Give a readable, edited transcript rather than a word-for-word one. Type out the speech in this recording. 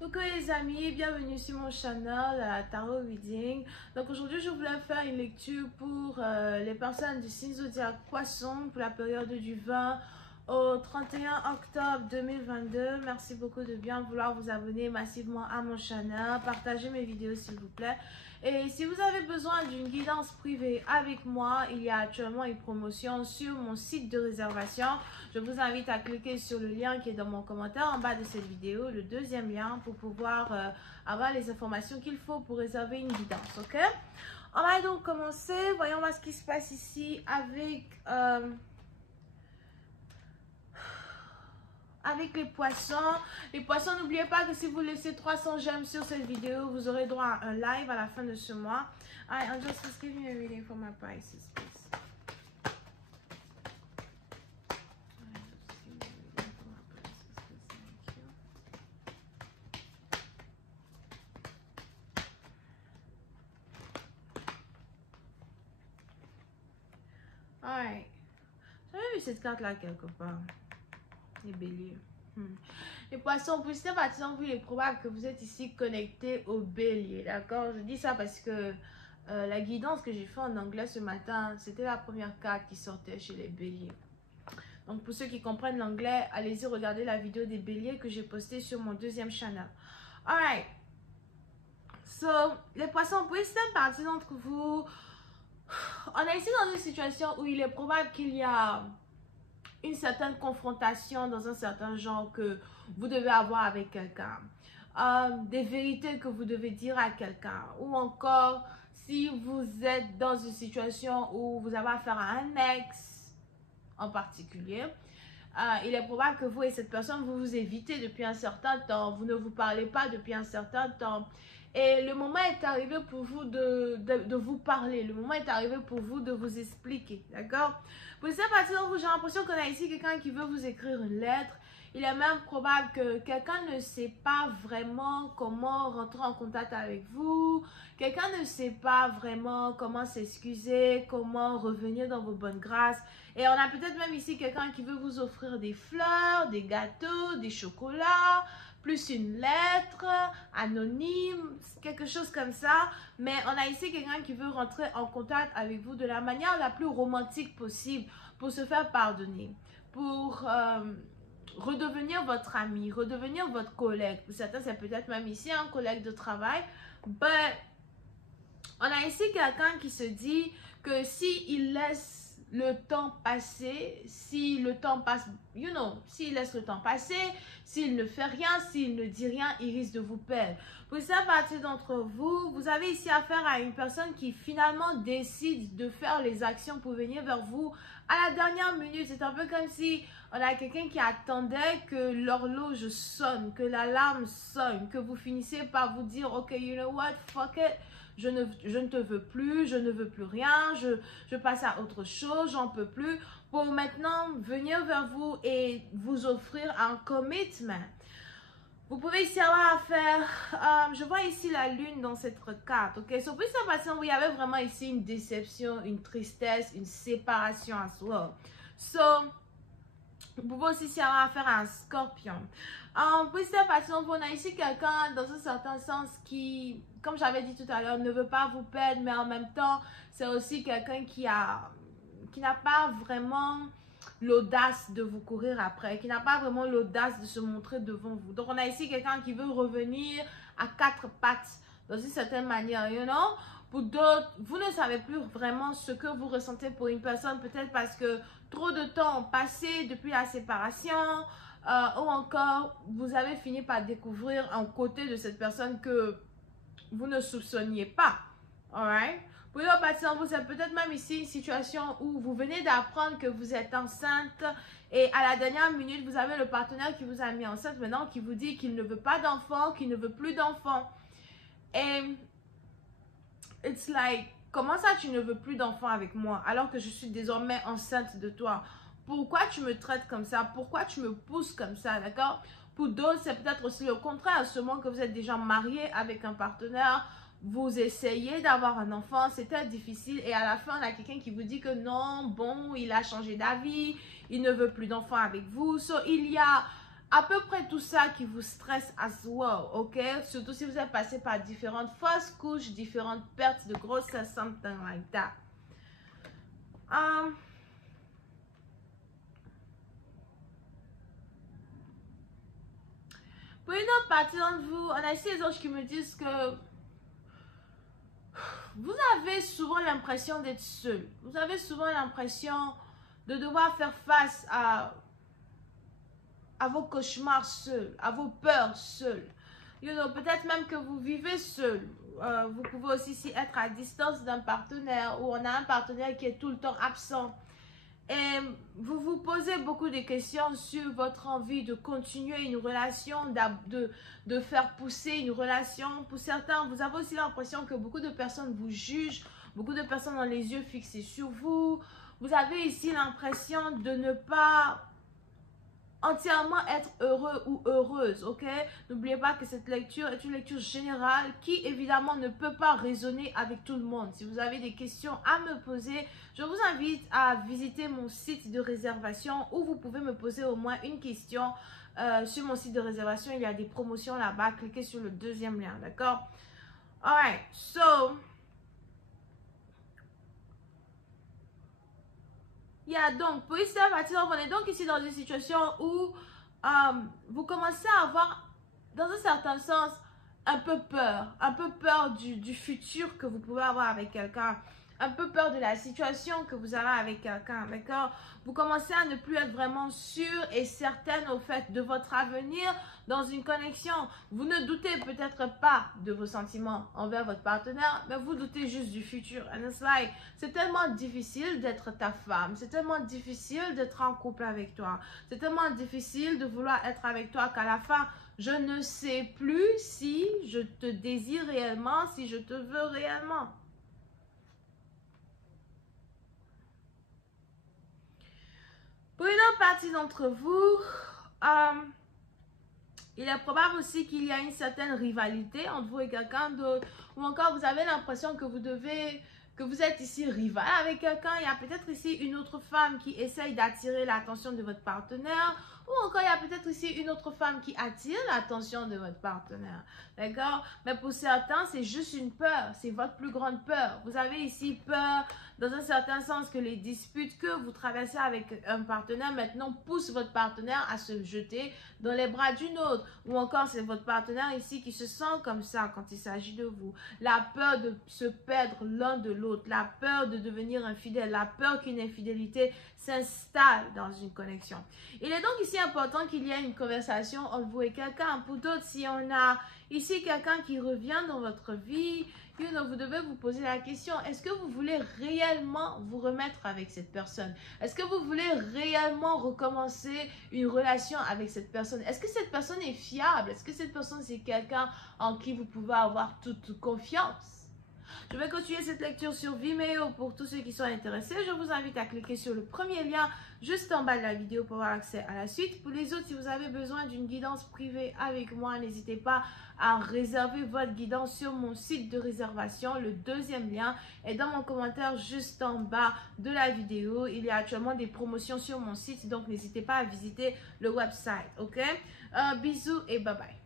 Coucou les amis, bienvenue sur mon channel Tarot Reading. Donc aujourd'hui je voulais faire une lecture pour les personnes du signe zodiaque Poisson pour la période du 20 au 31 octobre 2022. Merci beaucoup de bien vouloir vous abonner massivement à mon channel, partagez mes vidéos s'il vous plaît. Et si vous avez besoin d'une guidance privée avec moi, il y a actuellement une promotion sur mon site de réservation. Je vous invite à cliquer sur le lien qui est dans mon commentaire en bas de cette vidéo, le deuxième lien, pour pouvoir avoir les informations qu'il faut pour réserver une guidance, ok? On va donc commencer. Voyons voir ce qui se passe ici avec les poissons. Les poissons, n'oubliez pas que si vous laissez 300 j'aime sur cette vidéo, vous aurez droit à un live à la fin de ce mois. Alright, Angels, just give me a reading for my Pisces, please. Alright. J'avais vu cette carte-là quelque part. Les béliers. Les poissons, pour cette partie, il est probable que vous êtes ici connecté au bélier. D'accord? Je dis ça parce que la guidance que j'ai fait en anglais ce matin, c'était la première carte qui sortait chez les béliers. Donc pour ceux qui comprennent l'anglais, allez-y regarder la vidéo des béliers que j'ai postée sur mon deuxième channel. Alright. So, les poissons, pour cette partie d'entre vous, on est ici dans une situation où il est probable qu'il y a une certaine confrontation dans un certain genre que vous devez avoir avec quelqu'un. Des vérités que vous devez dire à quelqu'un. Ou encore, si vous êtes dans une situation où vous avez affaire à un ex en particulier, il est probable que vous et cette personne, vous vous évitez depuis un certain temps. Vous ne vous parlez pas depuis un certain temps. Et le moment est arrivé pour vous de vous parler. Le moment est arrivé pour vous de vous expliquer. D'accord? Pour cette partie d'entre vous, j'ai l'impression qu'on a ici quelqu'un qui veut vous écrire une lettre. Il est même probable que quelqu'un ne sait pas vraiment comment rentrer en contact avec vous. Quelqu'un ne sait pas vraiment comment s'excuser, comment revenir dans vos bonnes grâces. Et on a peut-être même ici quelqu'un qui veut vous offrir des fleurs, des gâteaux, des chocolats, plus une lettre anonyme, quelque chose comme ça. Mais on a ici quelqu'un qui veut rentrer en contact avec vous de la manière la plus romantique possible pour se faire pardonner, pour redevenir votre ami, redevenir votre collègue. Pour certains, c'est peut-être même ici un collègue de travail. But on a ici quelqu'un qui se dit que s'il laisse le temps passer, si le temps passe, s'il laisse le temps passer, s'il ne fait rien, s'il ne dit rien, il risque de vous perdre. Pour cette partie d'entre vous, vous avez ici affaire à une personne qui finalement décide de faire les actions pour venir vers vous à la dernière minute. C'est un peu comme si on a quelqu'un qui attendait que l'horloge sonne, que l'alarme sonne, que vous finissez par vous dire, ok, you know what, fuck it. Je ne te veux plus, je ne veux plus rien, je passe à autre chose, j'en peux plus. Pour maintenant venir vers vous et vous offrir un commitment. Vous pouvez ici avoir affaire, je vois ici la lune dans cette carte, ok? So, pour cette façon, il y avait vraiment ici une déception, une tristesse, une séparation à soi. So, vous pouvez aussi avoir affaire à un scorpion. Pour cette façon, on a ici quelqu'un dans un certain sens qui, comme j'avais dit tout à l'heure, ne veut pas vous perdre, mais en même temps, c'est aussi quelqu'un qui n'a pas vraiment l'audace de vous courir après, qui n'a pas vraiment l'audace de se montrer devant vous. Donc, on a ici quelqu'un qui veut revenir à quatre pattes, dans une certaine manière, you know? Pour d'autres, vous ne savez plus vraiment ce que vous ressentez pour une personne, peut-être parce que trop de temps passé depuis la séparation, ou encore vous avez fini par découvrir un côté de cette personne que vous ne soupçonniez pas. Alright? Pour l'autre partie d'entre vous, c'est peut-être même ici une situation où vous venez d'apprendre que vous êtes enceinte et à la dernière minute, vous avez le partenaire qui vous a mis enceinte maintenant, qui vous dit qu'il ne veut pas d'enfant, qu'il ne veut plus d'enfant. Et it's like, comment ça tu ne veux plus d'enfant avec moi alors que je suis désormais enceinte de toi? Pourquoi tu me traites comme ça? Pourquoi tu me pousses comme ça? D'accord? Pour d'autres, c'est peut-être aussi le contraire. Seulement que vous êtes déjà marié avec un partenaire, vous essayez d'avoir un enfant, c'était difficile et à la fin, on a quelqu'un qui vous dit que non, bon, il a changé d'avis, il ne veut plus d'enfant avec vous. So, il y a à peu près tout ça qui vous stresse as well, ok? Surtout si vous êtes passé par différentes fausses couches, différentes pertes de grossesse, something like that. Pour une autre partie d'entre vous, on a ici les anges qui me disent que vous avez souvent l'impression d'être seul. Vous avez souvent l'impression de devoir faire face à vos cauchemars seuls, à vos peurs seuls. You know, peut-être même que vous vivez seul. Vous pouvez aussi être à distance d'un partenaire ou on a un partenaire qui est tout le temps absent. Et vous vous posez beaucoup de questions sur votre envie de continuer une relation, de faire pousser une relation. Pour certains, vous avez aussi l'impression que beaucoup de personnes vous jugent, beaucoup de personnes ont les yeux fixés sur vous. Vous avez ici l'impression de ne pas entièrement être heureux ou heureuse, ok? N'oubliez pas que cette lecture est une lecture générale qui évidemment ne peut pas résonner avec tout le monde. Si vous avez des questions à me poser, je vous invite à visiter mon site de réservation où vous pouvez me poser au moins une question. Sur mon site de réservation, il y a des promotions là-bas. Cliquez sur le deuxième lien, d'accord? Alright, so... donc, pour ici, on est donc ici dans une situation où vous commencez à avoir, dans un certain sens, un peu peur du futur que vous pouvez avoir avec quelqu'un, un peu peur de la situation que vous avez avec quelqu'un, d'accord? Vous commencez à ne plus être vraiment sûr et certaine au fait de votre avenir dans une connexion. Vous ne doutez peut-être pas de vos sentiments envers votre partenaire, mais vous doutez juste du futur. And it's like, c'est tellement difficile d'être ta femme, c'est tellement difficile d'être en couple avec toi, c'est tellement difficile de vouloir être avec toi qu'à la fin, je ne sais plus si je te désire réellement, si je te veux réellement. Pour une autre partie d'entre vous, il est probable aussi qu'il y a une certaine rivalité entre vous et quelqu'un d'autre, ou encore vous avez l'impression que vous êtes ici rival avec quelqu'un. Il y a peut-être ici une autre femme qui essaye d'attirer l'attention de votre partenaire, ou encore il y a peut-être ici une autre femme qui attire l'attention de votre partenaire, d'accord? Mais pour certains, c'est juste une peur, c'est votre plus grande peur. Vous avez ici peur, dans un certain sens, que les disputes que vous traversez avec un partenaire maintenant poussent votre partenaire à se jeter dans les bras d'une autre. Ou encore, c'est votre partenaire ici qui se sent comme ça quand il s'agit de vous. La peur de se perdre l'un de l'autre, la peur de devenir infidèle, la peur qu'une infidélité s'installe dans une connexion. Il est donc ici important qu'il y ait une conversation entre vous et quelqu'un. Pour d'autres, si on a ici quelqu'un qui revient dans votre vie, vous devez vous poser la question, est-ce que vous voulez réellement vous remettre avec cette personne? Est-ce que vous voulez réellement recommencer une relation avec cette personne? Est-ce que cette personne est fiable? Est-ce que cette personne, c'est quelqu'un en qui vous pouvez avoir toute confiance? Je vais continuer cette lecture sur Vimeo pour tous ceux qui sont intéressés. Je vous invite à cliquer sur le premier lien juste en bas de la vidéo pour avoir accès à la suite. Pour les autres, si vous avez besoin d'une guidance privée avec moi, n'hésitez pas à réserver votre guidance sur mon site de réservation. Le deuxième lien est dans mon commentaire juste en bas de la vidéo. Il y a actuellement des promotions sur mon site, donc n'hésitez pas à visiter le website, ok? Bisous et bye bye.